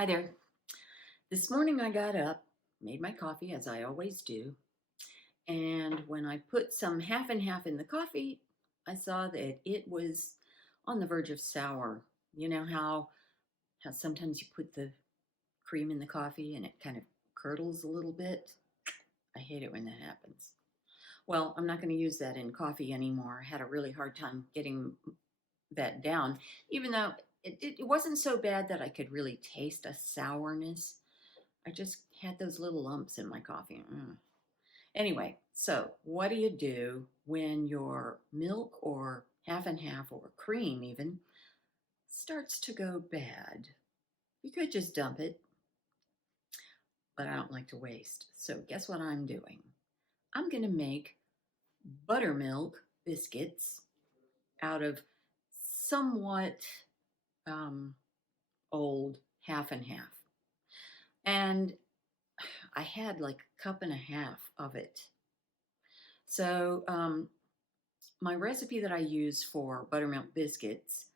Hi there. This morning I got up, made my coffee as I always do, and when I put some half and half in the coffee, I saw that it was on the verge of sour. You know how sometimes you put the cream in the coffee and it kind of curdles a little bit? I hate it when that happens. Well, I'm not going to use that in coffee anymore. I had a really hard time getting that down, even though it wasn't so bad that I could really taste a sourness. I just had those little lumps in my coffee. Anyway, so what do you do when your milk or half and half or cream even starts to go bad? You could just dump it, but I don't like to waste. So guess what I'm doing? I'm going to make buttermilk biscuits out of somewhat um, old half and half. And I had like a cup and a half of it. So my recipe that I use for buttermilk biscuits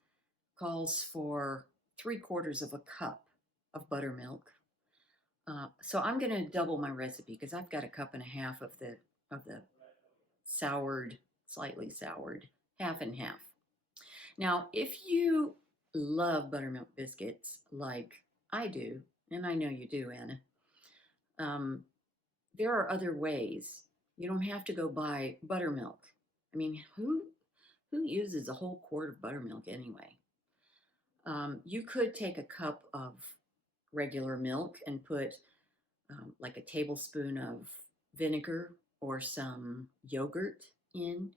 calls for 3/4 of a cup of buttermilk. So I'm going to double my recipe because I've got a cup and a half of the soured, slightly soured, half and half. Now, if you love buttermilk biscuits like I do, and I know you do, Anna, um, there are other ways. You don't have to go buy buttermilk. I mean, who uses a whole quart of buttermilk anyway? You could take a cup of regular milk and put like a tablespoon of vinegar or some yogurt in.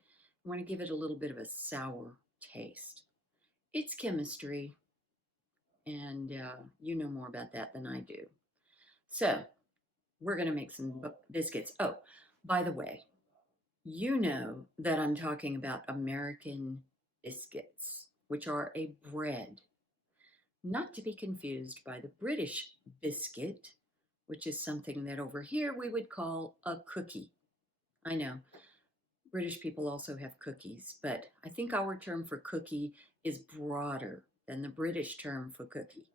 You want to give it a little bit of a sour taste. It's chemistry, and you know more about that than I do. So we're going to make some biscuits. Oh, by the way, you know that I'm talking about American biscuits, which are a bread, not to be confused by the British biscuit, which is something that over here we would call a cookie. I know British people also have cookies, but I think our term for cookie is broader than the British term for cookie.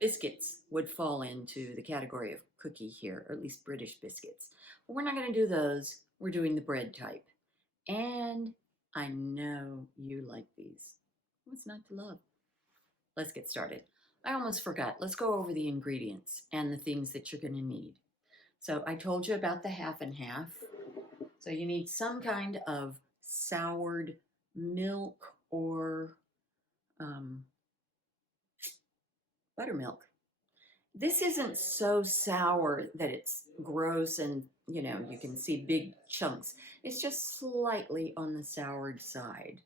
Biscuits would fall into the category of cookie here, or at least British biscuits. But we're not going to do those. We're doing the bread type. And I know you like these. What's not to love? Let's get started. I almost forgot. Let's go over the ingredients and the things that you're going to need. So I told you about the half and half. So you need some kind of soured milk or um, buttermilk. This isn't so sour that it's gross and, you can see big chunks. It's just slightly on the soured side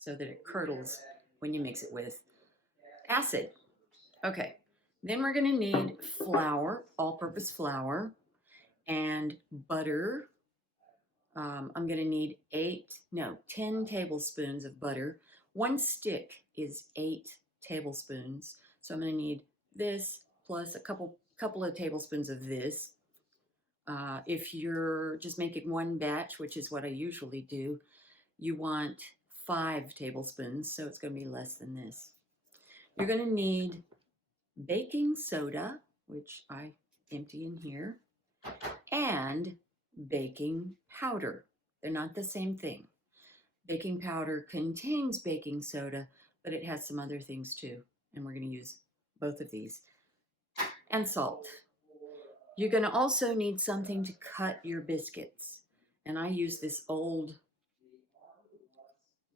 so that it curdles when you mix it with acid. Okay, then we're going to need flour, all-purpose flour, and butter. I'm going to need 10 tablespoons of butter. One stick is 8 tablespoons. So I'm going to need this plus a couple of tablespoons of this. If you're just making one batch, which is what I usually do, you want 5 tablespoons, so it's going to be less than this. You're going to need baking soda, which I empty in here, and baking powder. They're not the same thing. Baking powder contains baking soda, but it has some other things too, and we're going to use both of these. And salt. You're going to also need something to cut your biscuits, and I use this old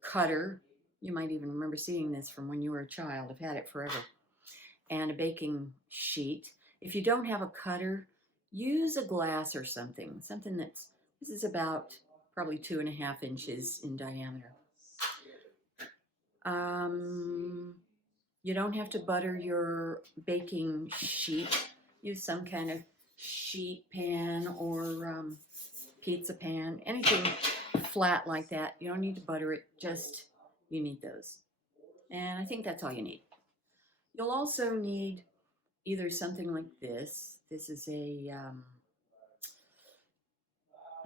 cutter. You might even remember seeing this from when you were a child. I've had it forever. And a baking sheet. If you don't have a cutter, use a glass or something this is about probably 2.5 inches in diameter. You don't have to butter your baking sheet. Use some kind of sheet pan or pizza pan, anything flat like that. You don't need to butter it, just you need those. And I think that's all you need. You'll also need either something like this. This is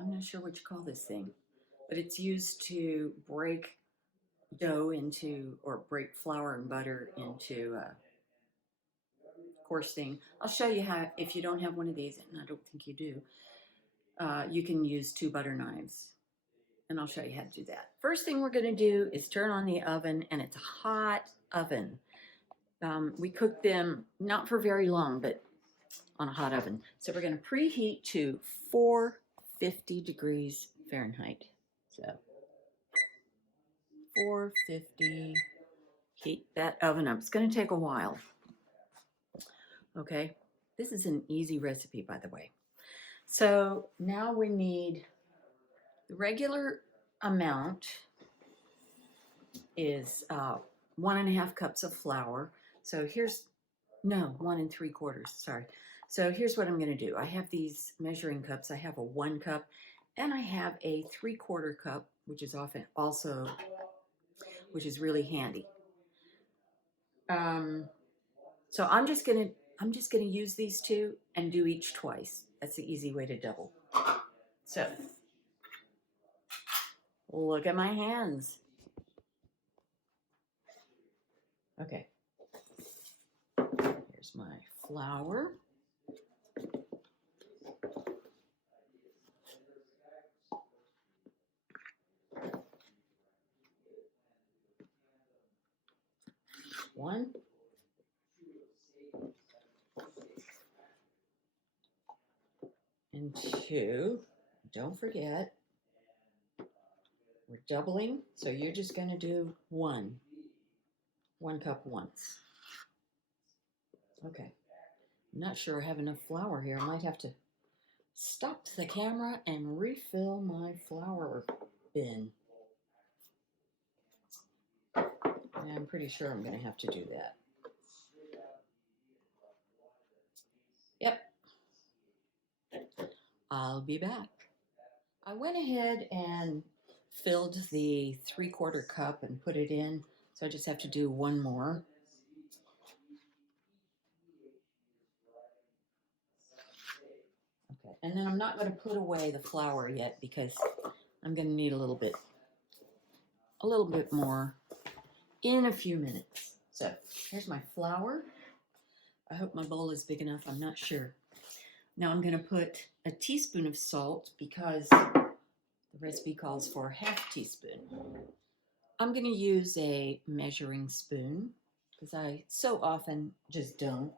I'm not sure what you call this thing, but it's used to break dough into, or break flour and butter into coarse thing. I'll show you how, if you don't have one of these, and I don't think you do, you can use 2 butter knives. And I'll show you how to do that. First thing we're going to do is turn on the oven, and it's a hot oven. We cook them not for very long, but on a hot oven. So we're going to preheat to 450 degrees Fahrenheit. So 450, heat that oven up. It's going to take a while. Okay, this is an easy recipe, by the way. So now we need the regular amount is 1.5 cups of flour. So here's, no, 1 3/4, sorry. So here's what I'm going to do. I have these measuring cups. I have a 1 cup and I have a 3/4 cup, which is which is really handy. So I'm just gonna use these 2 and do each twice. That's the easy way to double. So look at my hands. Okay. Here's my flour. One. And 2. Don't forget, we're doubling, so you're just going to do 1 cup once. Okay. I'm not sure I have enough flour here. I might have to stop the camera and refill my flour bin. And I'm pretty sure I'm going to have to do that. Yep. I'll be back. I went ahead and filled the 3/4 cup and put it in, so I just have to do 1 more. Okay, and then I'm not going to put away the flour yet because I'm going to need a little bit more in a few minutes. So here's my flour. I hope my bowl is big enough. I'm not sure. Now I'm going to put a teaspoon of salt because the recipe calls for a 1/2 teaspoon. I'm going to use a measuring spoon because I so often just don't.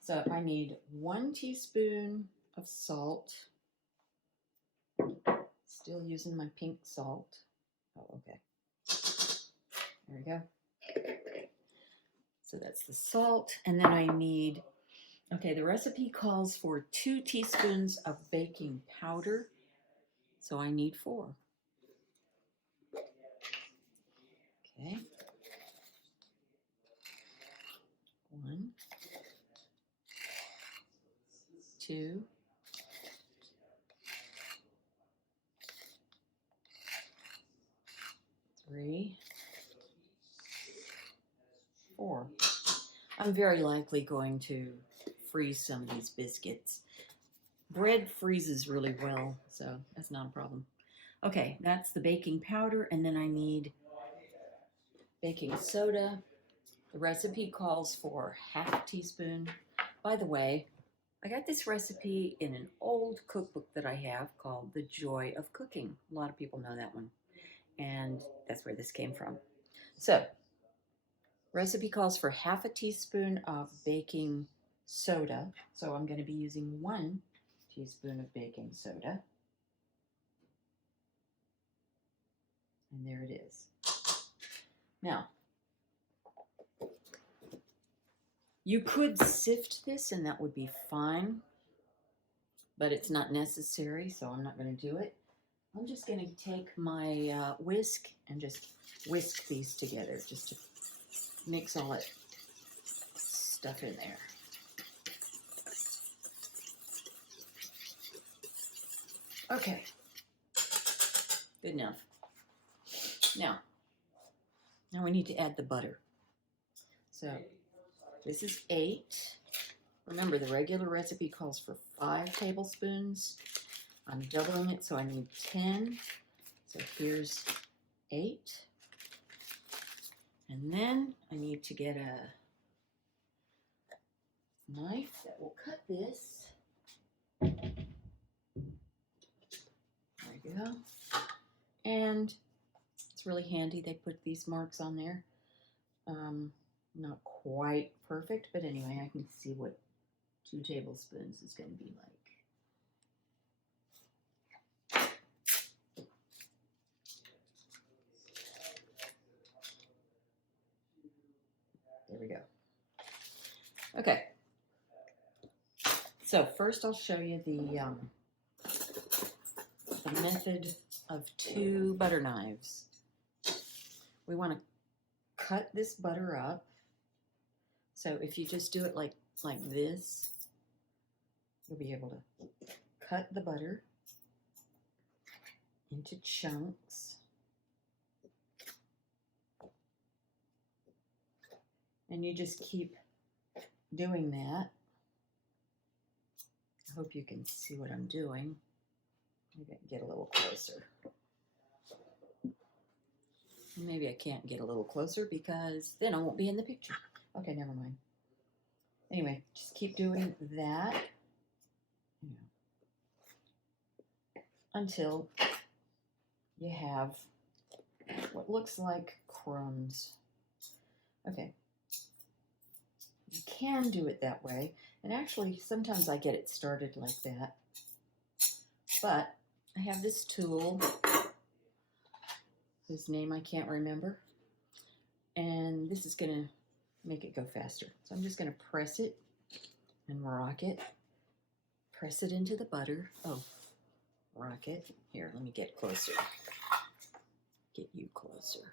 So I need 1 teaspoon of salt. Still using my pink salt. Oh, okay. There we go. So that's the salt. And then I need, okay, the recipe calls for 2 teaspoons of baking powder. So I need 4. Okay. 1, 2, 3, 4. I'm very likely going to freeze some of these biscuits. Bread freezes really well, so that's not a problem. Okay, that's the baking powder, and then I need baking soda. The recipe calls for 1/2 teaspoon. By the way, I got this recipe in an old cookbook that I have called The Joy of Cooking. A lot of people know that one, and that's where this came from. So, recipe calls for 1/2 teaspoon of baking soda. So I'm going to be using 1 teaspoon of baking soda. And there it is. Now, you could sift this and that would be fine, but it's not necessary, so I'm not going to do it. I'm just going to take my whisk and just whisk these together just to mix all that stuff in there. Okay, good enough. Now we need to add the butter. So this is 8. Remember, the regular recipe calls for 5 tablespoons. I'm doubling it, so I need 10. So here's 8. And then I need to get knife that will cut this. There you go. And it's really handy. They put these marks on there. Not quite perfect, but anyway, I can see what 2 tablespoons is going to be like. There we go. Okay. So first I'll show you the method of 2 butter knives. We want to cut this butter up. So if you just do it like this, you'll be able to cut the butter into chunks. And you just keep doing that. I hope you can see what I'm doing. Maybe I can get a little closer. Maybe I can't get a little closer because then I won't be in the picture. Okay, never mind. Anyway, just keep doing that until you have what looks like crumbs. Okay. You can do it that way. And actually, sometimes I get it started like that. But I have this tool whose name I can't remember. And this is going to make it go faster. So I'm just going to press it and rock it. Press it into the butter. Oh, rock it. Here, let me get closer. Get you closer.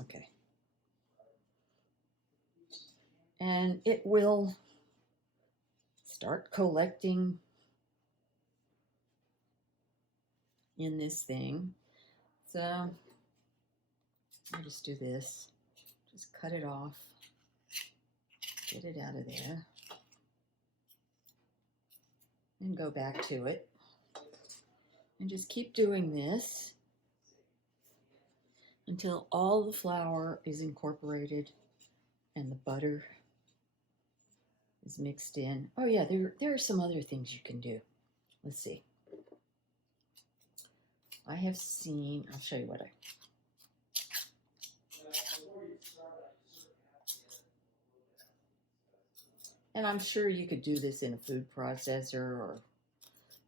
Okay. And it will start collecting in this thing. So I'll just do this. Just cut it off. Get it out of there. And go back to it. And just keep doing this until all the flour is incorporated and the butter is mixed in. Oh yeah, there are some other things you can do. Let's see. I have seen, I'll show you what and I'm sure you could do this in a food processor or,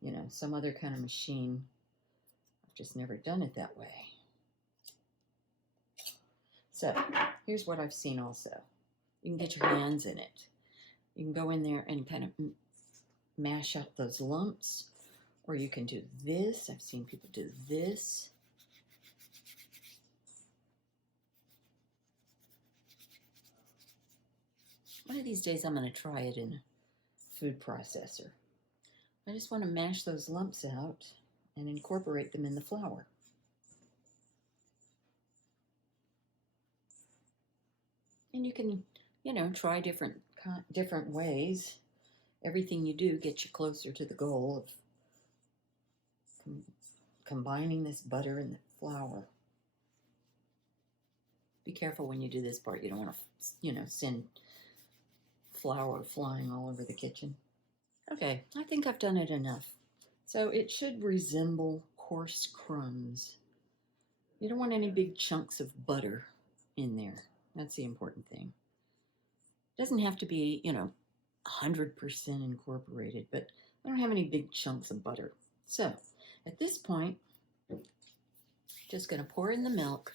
you know, some other kind of machine. I've just never done it that way. So here's what I've seen also. You can get your hands in it. You can go in there and kind of mash up those lumps, or you can do this. I've seen people do this. One of these days I'm going to try it in a food processor. I just want to mash those lumps out and incorporate them in the flour. And you can, you know, try different ways. Everything you do gets you closer to the goal of combining this butter and the flour. Be careful when you do this part. You don't want to, you know, send flour flying all over the kitchen. Okay, I think I've done it enough. So it should resemble coarse crumbs. You don't want any big chunks of butter in there. That's the important thing. It doesn't have to be, you know, 100% incorporated, but I don't have any big chunks of butter. So at this point, just going to pour in the milk,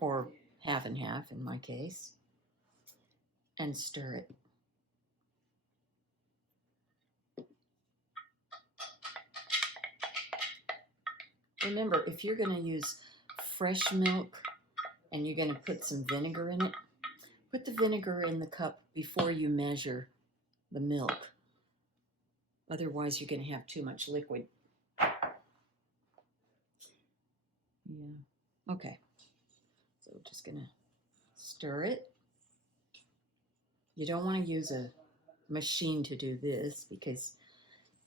or half and half in my case, and stir it. Remember, if you're going to use fresh milk and you're going to put some vinegar in it, put the vinegar in the cup before you measure the milk. Otherwise, you're going to have too much liquid. Yeah. Okay. So we're just going to stir it. You don't want to use a machine to do this because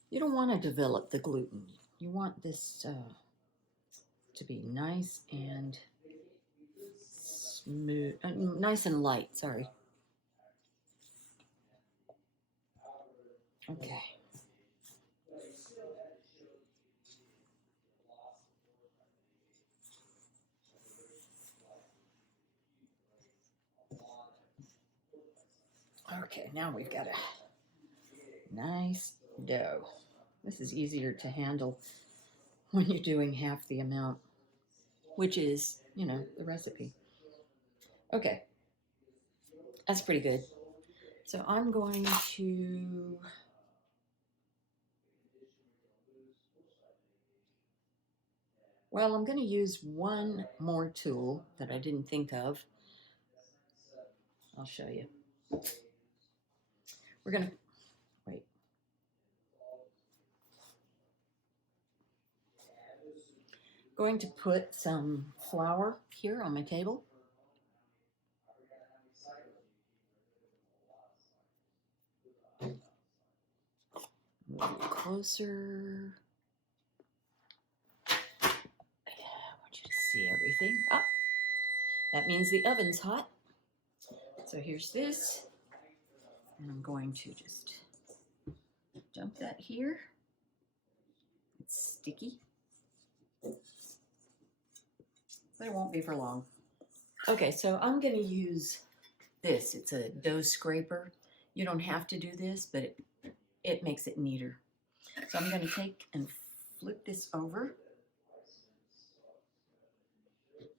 you don't want to develop the gluten. You want this to be nice and smooth, nice and light. Sorry. Okay. Okay, now we've got a nice dough. This is easier to handle when you're doing half the amount, which is, the recipe. Okay, that's pretty good. So I'm going to, I'm going to use one more tool that I didn't think of. I'll show you. We're going to, wait. Going to put some flour here on my table. Move it closer. I want you to see everything. Ah, that means the oven's hot. So here's this. And I'm going to just dump that here. It's sticky, but it won't be for long. Okay, so I'm going to use this. It's a dough scraper. You don't have to do this, but it makes it neater. So I'm going to take and flip this over.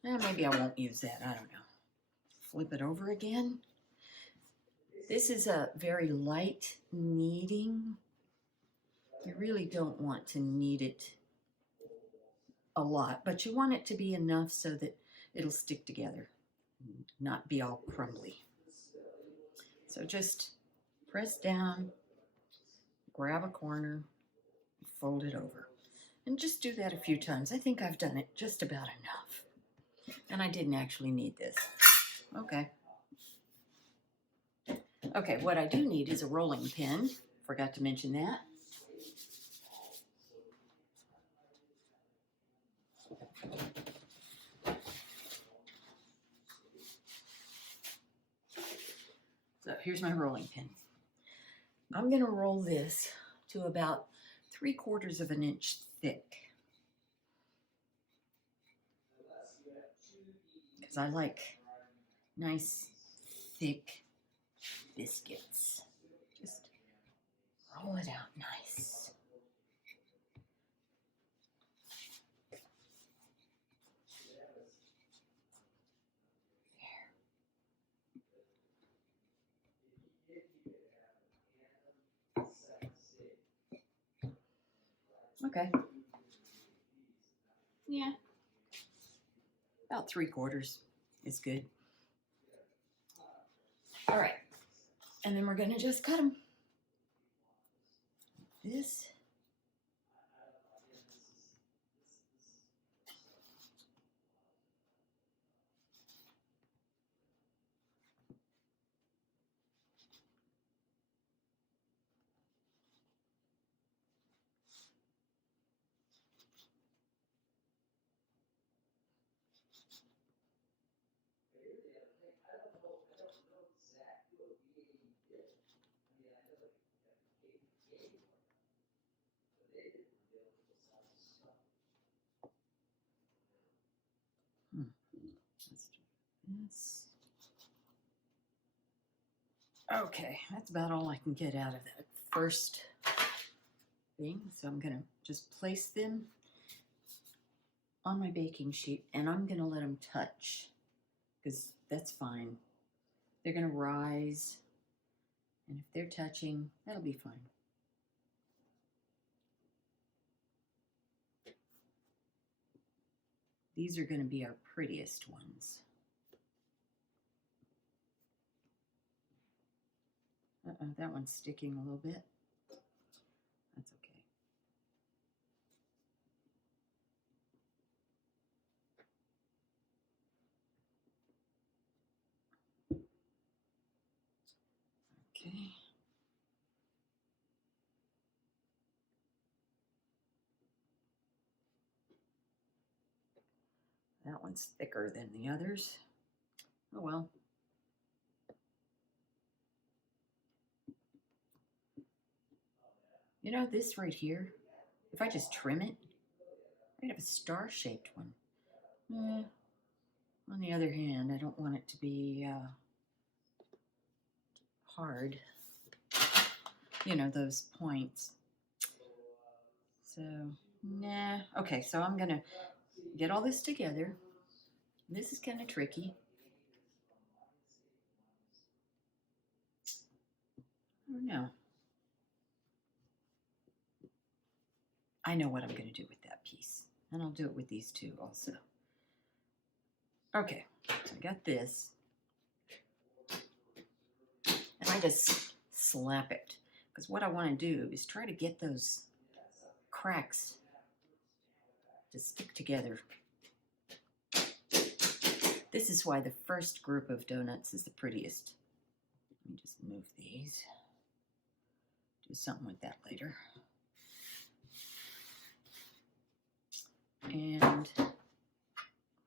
Maybe I won't use that. I don't know. Flip it over again. This is a very light kneading. You really don't want to knead it a lot, but you want it to be enough so that it'll stick together, not be all crumbly. So just press down, grab a corner, fold it over. And just do that a few times. I think I've done it just about enough. And I didn't actually need this. Okay. Okay, what I do need is a rolling pin. Forgot to mention that. So here's my rolling pin. I'm going to roll this to about 3/4 of an inch thick. Because I like nice, thick biscuits. Just roll it out nice. Okay. Yeah. About 3/4 is good. All right. And then we're going to just cut them. This. Let's do this. Okay, that's about all I can get out of that first thing. So I'm going to just place them on my baking sheet and I'm going to let them touch because that's fine. They're going to rise, and if they're touching, that'll be fine. These are going to be our prettiest ones. That one's sticking a little bit. That's okay. Okay. That one's thicker than the others. Oh well. You know, this right here, if I just trim it, I'd have a star-shaped one. On the other hand, I don't want it to be hard. You know, those points. So, nah. Okay, so I'm going to get all this together. This is kind of tricky. I don't know. I know what I'm going to do with that piece. And I'll do it with these two also. Okay, so I got this. And I just slap it. Because what I want to do is try to get those cracks to stick together. This is why the first group of donuts is the prettiest. Let me just move these. Do something with that later. And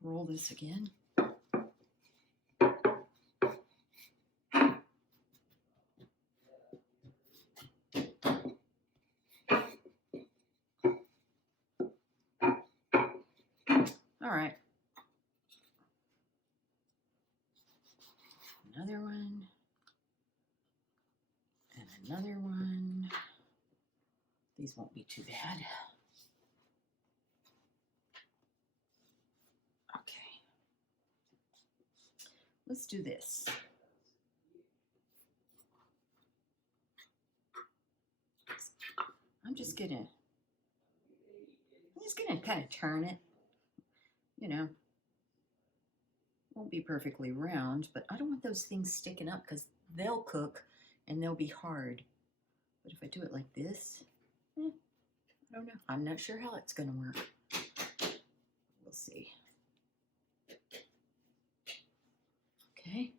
roll this again. All right. Another one. And another one. These won't be too bad. Okay. Let's do this. I'm just gonna kind of turn it. You know, won't be perfectly round, but I don't want those things sticking up because they'll cook and they'll be hard. But if I do it like this, I don't know. I'm not sure how it's going to work. We'll see. Okay.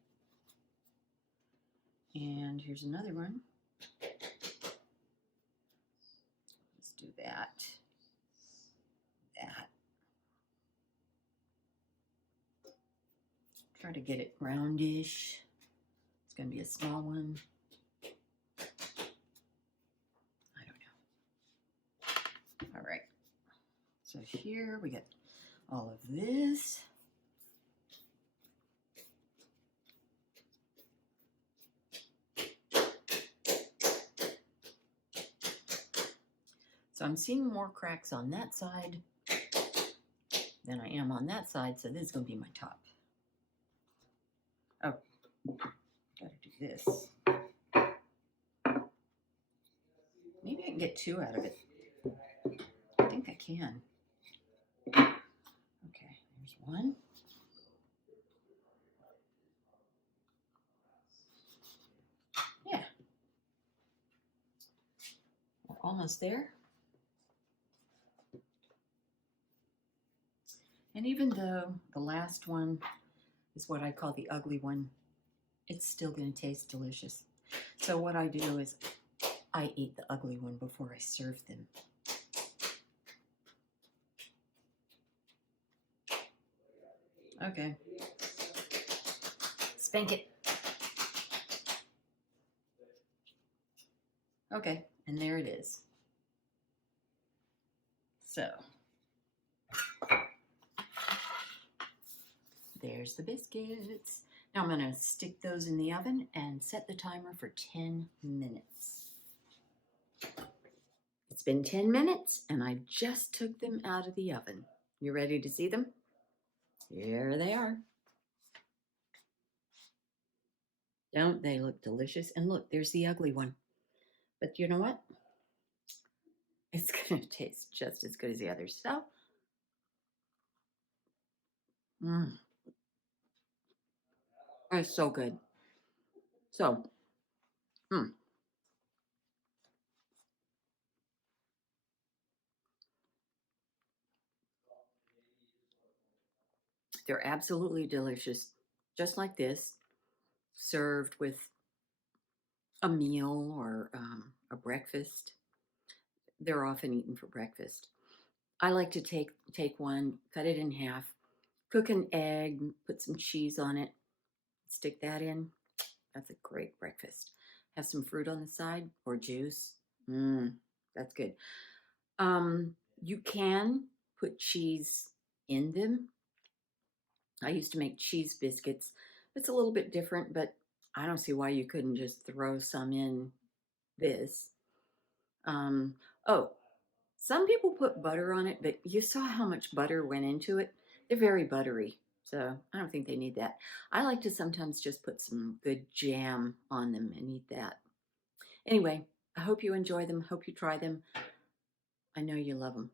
And here's another one. Let's do that. That. Try to get it roundish. It's going to be a small one. I don't know. All right. So here we got all of this. So I'm seeing more cracks on that side than I am on that side, so this is going to be my top. Oh, gotta do this. Maybe I can get two out of it. I think I can. Okay, there's one. Yeah. We're almost there. And even though the last one is what I call the ugly one, it's still going to taste delicious. So what I do is I eat the ugly one before I serve them. Okay. Spank it. Okay, and there it is. So, there's the biscuits. Now I'm going to stick those in the oven and set the timer for 10 minutes. It's been 10 minutes and I just took them out of the oven. You ready to see them? Here they are. Don't they look delicious? And look, there's the ugly one. But you know what? It's going to taste just as good as the others. So, it's so good. So, they're absolutely delicious. Just like this, served with a meal or a breakfast. They're often eaten for breakfast. I like to take one, cut it in half, cook an egg, put some cheese on it, Stick that in. That's a great breakfast. Have some fruit on the side or juice. Mmm, that's good. You can put cheese in them. I used to make cheese biscuits. It's a little bit different, but I don't see why you couldn't just throw some in this. Um, oh, some people put butter on it, but you saw how much butter went into it. They're very buttery, so I don't think they need that. I like to sometimes just put some good jam on them and eat that. Anyway, I hope you enjoy them. Hope you try them. I know you love them.